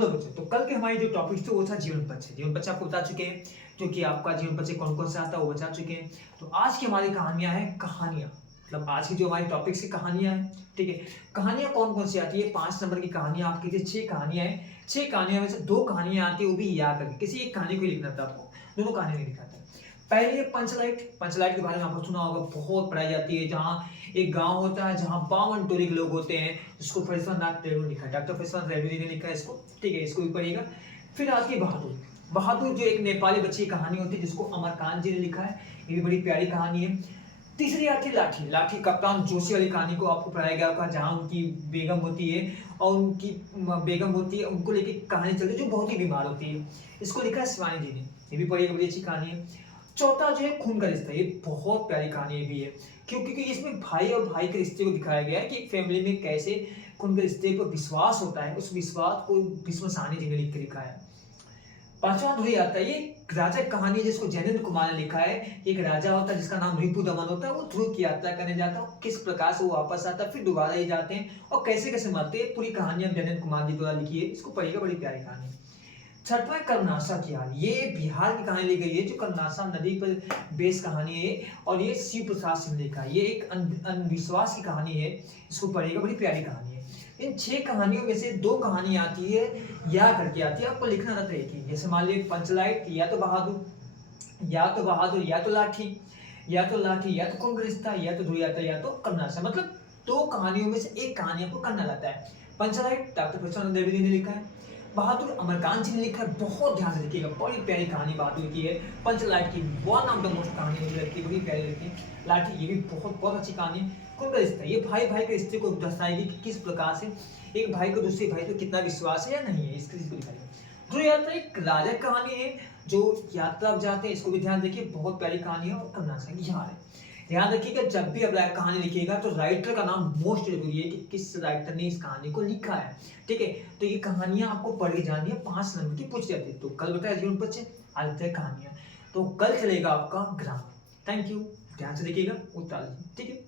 Hello बच्चों, तो कल के हमारी जो टॉपिक थे वो था जीवन परिचय। जीवन परिचय आपको बता चुके हैं, जो कि आपका जीवन परिचय कौन कौन सा आता है वो बता चुके हैं। तो आज की हमारी कहानियां हैं, कहानियां मतलब आज की जो हमारी टॉपिक से कहानियां हैं। ठीक है, कहानियां कौन कौन सी आती है? 5 नंबर की कहानियां आपकी थी, 6 कहानियां हैं। 6 कहानियां में से 2 कहानियां आती है, वो भी याद करके। किसी एक कहानी को ही लिखना था आपको, दोनों कहानी नहीं लिखा था। पहले है पंचलाइट। पंचलाइट के बारे में आपने सुना होगा, बहुत पढ़ाई जाती है। जहाँ एक गांव होता है जहाँ 52 टोरी के लोग होते हैं, जिसको फरीसनाथ रेणु लिखा है, डॉक्टर फरीसनाथ रेणु जी ने लिखा है इसको। ठीक है, इसको भी पढ़िएगा। फिर आती है बहादुर। बहादुर जो एक नेपाली बच्ची की कहानी होती है, जिसको अमरकांत जी ने लिखा है। ये भी बड़ी प्यारी कहानी है। तीसरी आती है लाठी। लाठी कप्तान जोशी वाली कहानी को आपको पढ़ाया गया होगा, जहाँ उनकी बेगम होती है और उनकी बेगम होती है, उनको लेके कहानी चलती है, जो बहुत ही बीमार होती है। इसको लिखा है शिवानी जी ने। ये भी पढ़िएगा, बड़ी अच्छी कहानी है। चौथा जो है खून का रिश्ता। ये बहुत प्यारी कहानी भी है, क्योंकि इसमें भाई और भाई के रिश्ते को दिखाया गया है कि एक फैमिली में कैसे खून के रिश्ते पर विश्वास होता है। उस विश्वास को भीष्म साहनी जी ने लिख के लिखा है। पांचवा धुरी आता है, ये राजा की कहानी है, जिसको जयेंद्र कुमार ने लिखा है। एक राजा होता है जिसका नाम रिपु दमन होता है, वो ध्रुव की यात्रा करने जाता है, किस प्रकार से वो वापस आता है, फिर दोबारा ही जाते हैं और कैसे कैसे मरते हैं। पूरी कहानी हम जयेंद्र कुमार जी द्वारा लिखी है, इसको पढ़िएगा, बड़ी प्यारी कहानी है। छठवां कर्नासा की हाल। ये बिहार की कहानी ली गई है, जो कर्नासा नदी पर बेस कहानी है और ये शिव प्रसाद सिंह ने लिखा है। ये एक अंधविश्वास की कहानी है, इसको पढ़िएगा, बड़ी प्यारी कहानी है। इन 6 कहानियों में से 2 कहानी आती है या करके आती है, आपको लिखना रहता है एक ही। जैसे मान लीजिए पंचलाइट, या तो बहादुर, या तो बहादुर, या तो लाठी, या तो लाठी, या तो खून का रिश्ता, या तो ध्रुव यात्रा, या तो कर्नासा। मतलब 2 कहानियों में से एक कहानी आपको करना रहता है। पंचलाइट डॉक्टर प्रसन्न देवी जी ने लिखा है। बहादुर अमरकांत जी ने लिखा है, बहुत ध्यान से लिखिएगा, बड़ी प्यारी कहानी बहादुर की है। पंचलाइट की वन ऑफ द मोस्ट कहानी मुझे लगती है, बड़ी प्यारी लगती है। लाठी, ये भी बहुत बहुत अच्छी कहानी है। खून का रिश्ता, ये भाई भाई के रिश्ते को दर्शाएगी कि किस प्रकार से एक भाई को दूसरे भाई को कितना विश्वास है या नहीं है, इसकी दिखाएगी। ध्रुव यात्रा एक राजा कहानी है, जो यात्रा जाते हैं, इसको भी ध्यान देखिए, बहुत प्यारी कहानी है। और कर्नाटक यहाँ है, ध्यान रखिएगा, जब भी आप कहानी लिखिएगा तो राइटर का नाम मोस्ट जरूरी है, कि किस राइटर ने इस कहानी को लिखा है। ठीक है, तो ये कहानियां आपको पढ़ के जानी है, 5 नंबर की पूछ जाती है। तो कल बताया जीवन परिचय, आज बताया कहानियां। तो कल चलेगा आपका ग्रामर। थैंक यू, ध्यान से देखिएगा, उत्तर। ठीक है।